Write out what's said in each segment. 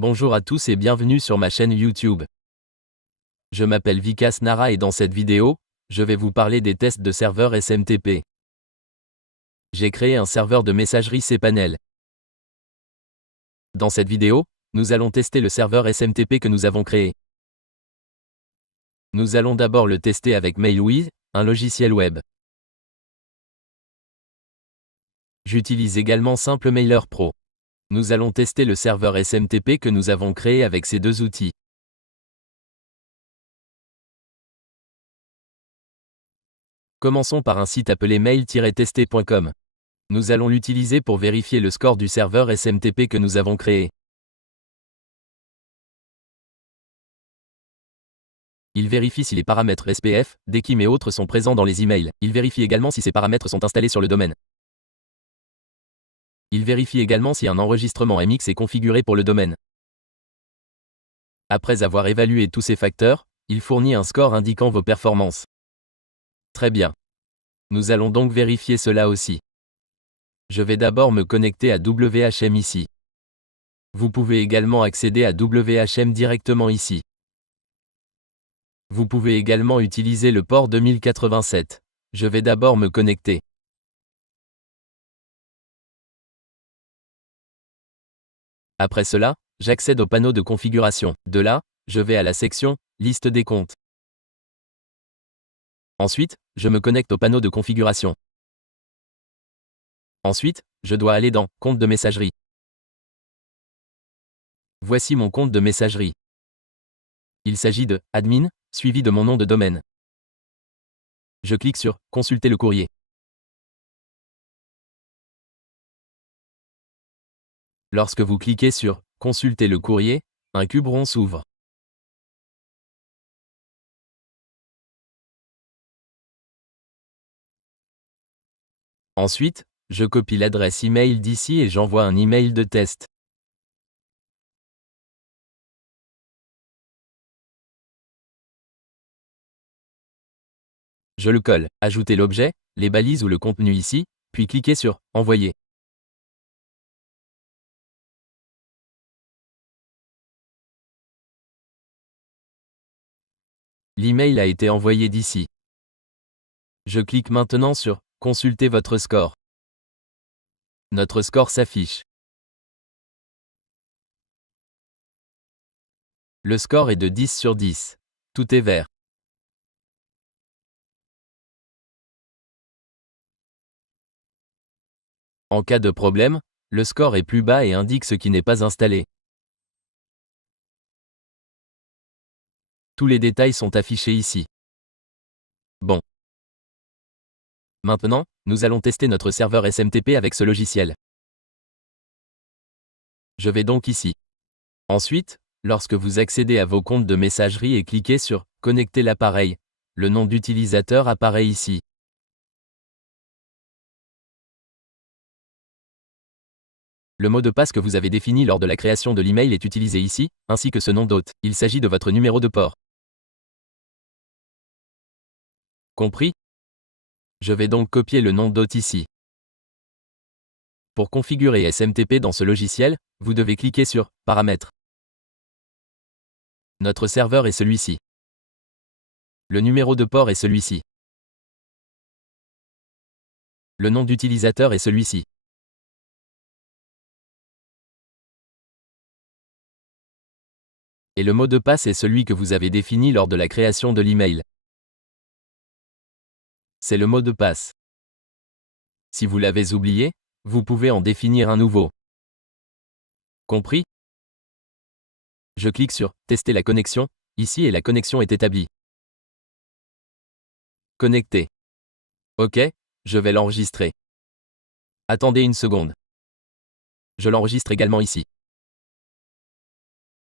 Bonjour à tous et bienvenue sur ma chaîne YouTube. Je m'appelle Vikas Nara et dans cette vidéo, je vais vous parler des tests de serveur SMTP. J'ai créé un serveur de messagerie cPanel. Dans cette vidéo, nous allons tester le serveur SMTP que nous avons créé. Nous allons d'abord le tester avec MailWiz, un logiciel web. J'utilise également SimpleMailer Pro. Nous allons tester le serveur SMTP que nous avons créé avec ces deux outils. Commençons par un site appelé mail-tester.com. Nous allons l'utiliser pour vérifier le score du serveur SMTP que nous avons créé. Il vérifie si les paramètres SPF, DKIM et autres sont présents dans les emails. Il vérifie également si ces paramètres sont installés sur le domaine. Il vérifie également si un enregistrement MX est configuré pour le domaine. Après avoir évalué tous ces facteurs, il fournit un score indiquant vos performances. Très bien. Nous allons donc vérifier cela aussi. Je vais d'abord me connecter à WHM ici. Vous pouvez également accéder à WHM directement ici. Vous pouvez également utiliser le port 2087. Je vais d'abord me connecter. Après cela, j'accède au panneau de configuration. De là, je vais à la section « Liste des comptes ». Ensuite, je me connecte au panneau de configuration. Ensuite, je dois aller dans « Compte de messagerie ». Voici mon compte de messagerie. Il s'agit de « Admin » suivi de mon nom de domaine. Je clique sur « Consulter le courrier ». Lorsque vous cliquez sur « Consulter le courrier », un cube rond s'ouvre. Ensuite, je copie l'adresse email d'ici et j'envoie un email de test. Je le colle, ajouter l'objet, les balises ou le contenu ici, puis cliquez sur « Envoyer ». L'email a été envoyé d'ici. Je clique maintenant sur « Consulter votre score ». Notre score s'affiche. Le score est de 10 sur 10. Tout est vert. En cas de problème, le score est plus bas et indique ce qui n'est pas installé. Tous les détails sont affichés ici. Bon. Maintenant, nous allons tester notre serveur SMTP avec ce logiciel. Je vais donc ici. Ensuite, lorsque vous accédez à vos comptes de messagerie et cliquez sur « Connecter l'appareil », le nom d'utilisateur apparaît ici. Le mot de passe que vous avez défini lors de la création de l'email est utilisé ici, ainsi que ce nom d'hôte. Il s'agit de votre numéro de port. Compris? Je vais donc copier le nom d'hôte ici. Pour configurer SMTP dans ce logiciel, vous devez cliquer sur « Paramètres ». Notre serveur est celui-ci. Le numéro de port est celui-ci. Le nom d'utilisateur est celui-ci. Et le mot de passe est celui que vous avez défini lors de la création de l'email. C'est le mot de passe. Si vous l'avez oublié, vous pouvez en définir un nouveau. Compris? Je clique sur « Tester la connexion » ici et la connexion est établie. Connecté. OK, je vais l'enregistrer. Attendez une seconde. Je l'enregistre également ici.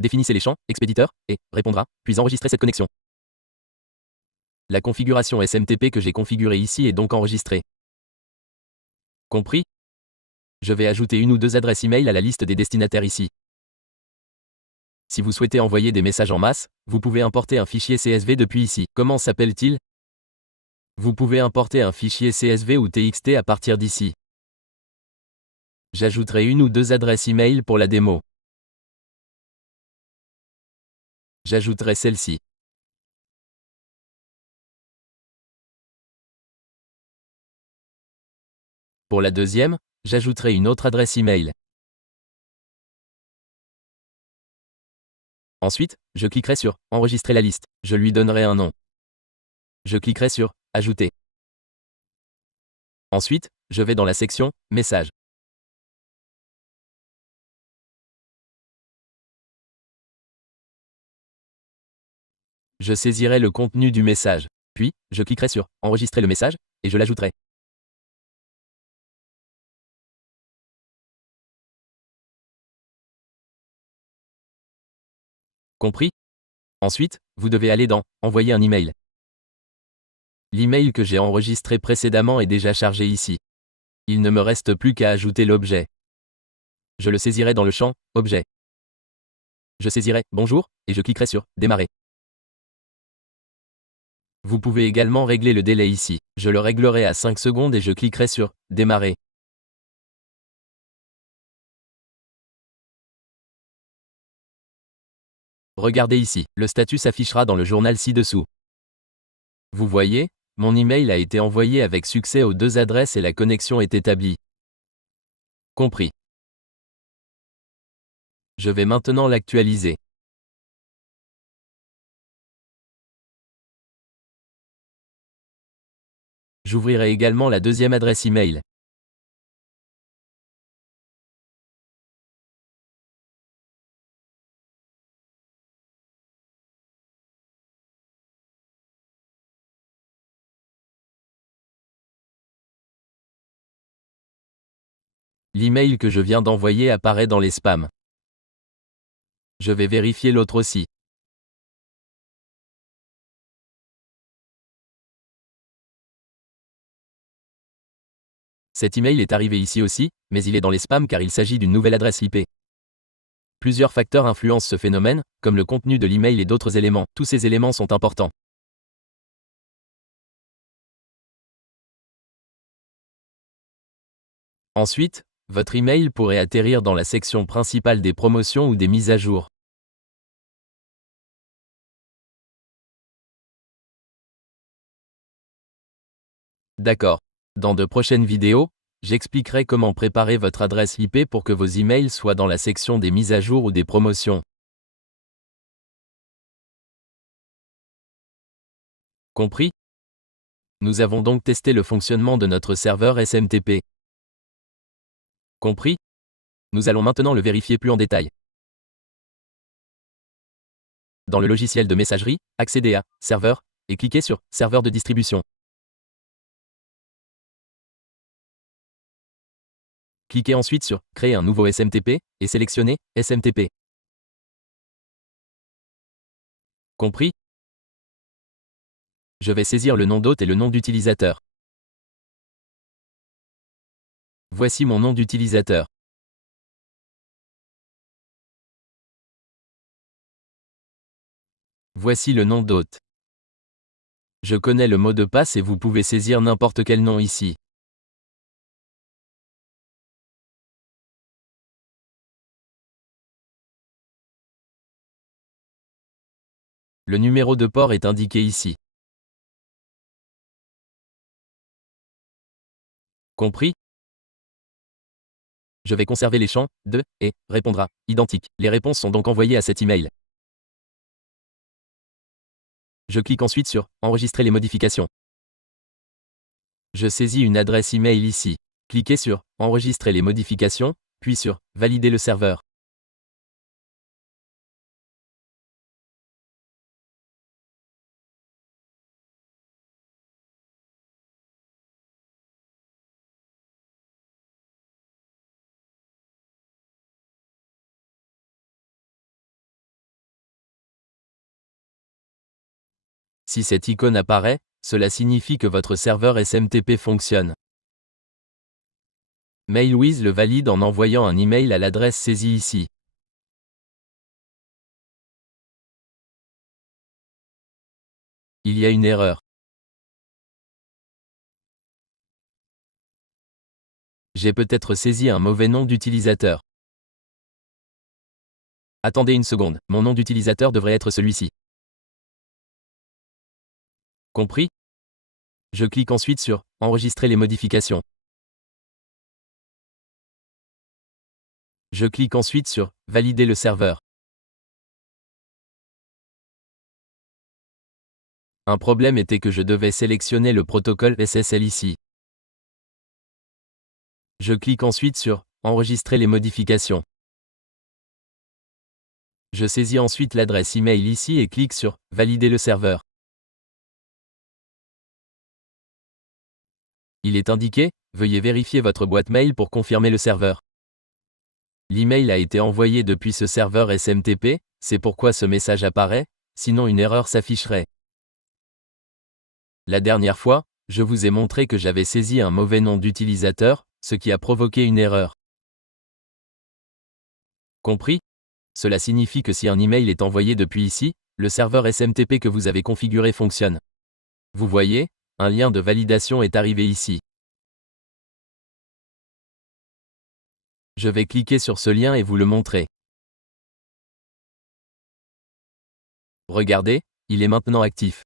Définissez les champs, expéditeur, et répondra, puis enregistrez cette connexion. La configuration SMTP que j'ai configurée ici est donc enregistrée. Compris? Je vais ajouter une ou deux adresses email à la liste des destinataires ici. Si vous souhaitez envoyer des messages en masse, vous pouvez importer un fichier CSV depuis ici. Comment s'appelle-t-il? Vous pouvez importer un fichier CSV ou TXT à partir d'ici. J'ajouterai une ou deux adresses email pour la démo. J'ajouterai celle-ci. Pour la deuxième, j'ajouterai une autre adresse email. Ensuite, je cliquerai sur « Enregistrer la liste ». Je lui donnerai un nom. Je cliquerai sur « Ajouter ». Ensuite, je vais dans la section « Messages ». Je saisirai le contenu du message. Puis, je cliquerai sur « Enregistrer le message » et je l'ajouterai. Compris? Ensuite, vous devez aller dans « Envoyer un email ». L'email que j'ai enregistré précédemment est déjà chargé ici. Il ne me reste plus qu'à ajouter l'objet. Je le saisirai dans le champ « Objet ». Je saisirai « Bonjour » et je cliquerai sur « Démarrer ». Vous pouvez également régler le délai ici. Je le réglerai à 5 secondes et je cliquerai sur « Démarrer ». Regardez ici, le statut s'affichera dans le journal ci-dessous. Vous voyez, mon email a été envoyé avec succès aux deux adresses et la connexion est établie. Compris. Je vais maintenant l'actualiser. J'ouvrirai également la deuxième adresse email. L'email que je viens d'envoyer apparaît dans les spams. Je vais vérifier l'autre aussi. Cet email est arrivé ici aussi, mais il est dans les spams car il s'agit d'une nouvelle adresse IP. Plusieurs facteurs influencent ce phénomène, comme le contenu de l'email et d'autres éléments. Tous ces éléments sont importants. Ensuite, votre email pourrait atterrir dans la section principale des promotions ou des mises à jour. D'accord. Dans de prochaines vidéos, j'expliquerai comment préparer votre adresse IP pour que vos emails soient dans la section des mises à jour ou des promotions. Compris? Nous avons donc testé le fonctionnement de notre serveur SMTP. Compris? Nous allons maintenant le vérifier plus en détail. Dans le logiciel de messagerie, accédez à Serveur et cliquez sur Serveur de distribution. Cliquez ensuite sur Créer un nouveau SMTP et sélectionnez SMTP. Compris? Je vais saisir le nom d'hôte et le nom d'utilisateur. Voici mon nom d'utilisateur. Voici le nom d'hôte. Je connais le mot de passe et vous pouvez saisir n'importe quel nom ici. Le numéro de port est indiqué ici. Compris? Je vais conserver les champs de et répondra identiques. Les réponses sont donc envoyées à cet email. Je clique ensuite sur Enregistrer les modifications. Je saisis une adresse email ici. Cliquez sur Enregistrer les modifications, puis sur Valider le serveur. Si cette icône apparaît, cela signifie que votre serveur SMTP fonctionne. MailWiz le valide en envoyant un email à l'adresse saisie ici. Il y a une erreur. J'ai peut-être saisi un mauvais nom d'utilisateur. Attendez une seconde, mon nom d'utilisateur devrait être celui-ci. Compris? Je clique ensuite sur « Enregistrer les modifications ». Je clique ensuite sur « Valider le serveur ». Un problème était que je devais sélectionner le protocole SSL ici. Je clique ensuite sur « Enregistrer les modifications ». Je saisis ensuite l'adresse email ici et clique sur « Valider le serveur ». Il est indiqué « Veuillez vérifier votre boîte mail pour confirmer le serveur ». L'email a été envoyé depuis ce serveur SMTP, c'est pourquoi ce message apparaît, sinon une erreur s'afficherait. La dernière fois, je vous ai montré que j'avais saisi un mauvais nom d'utilisateur, ce qui a provoqué une erreur. Compris? Cela signifie que si un email est envoyé depuis ici, le serveur SMTP que vous avez configuré fonctionne. Vous voyez, un lien de validation est arrivé ici. Je vais cliquer sur ce lien et vous le montrer. Regardez, il est maintenant actif.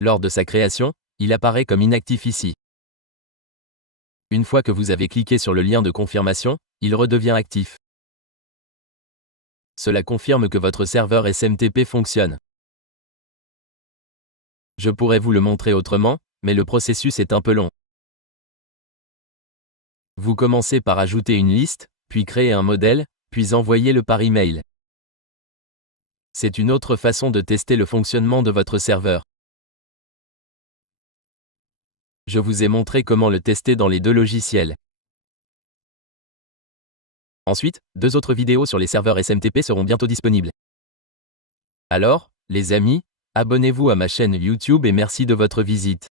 Lors de sa création, il apparaît comme inactif ici. Une fois que vous avez cliqué sur le lien de confirmation, il redevient actif. Cela confirme que votre serveur SMTP fonctionne. Je pourrais vous le montrer autrement, mais le processus est un peu long. Vous commencez par ajouter une liste, puis créer un modèle, puis envoyer-le par email. C'est une autre façon de tester le fonctionnement de votre serveur. Je vous ai montré comment le tester dans les deux logiciels. Ensuite, 2 autres vidéos sur les serveurs SMTP seront bientôt disponibles. Alors, les amis, abonnez-vous à ma chaîne YouTube et merci de votre visite.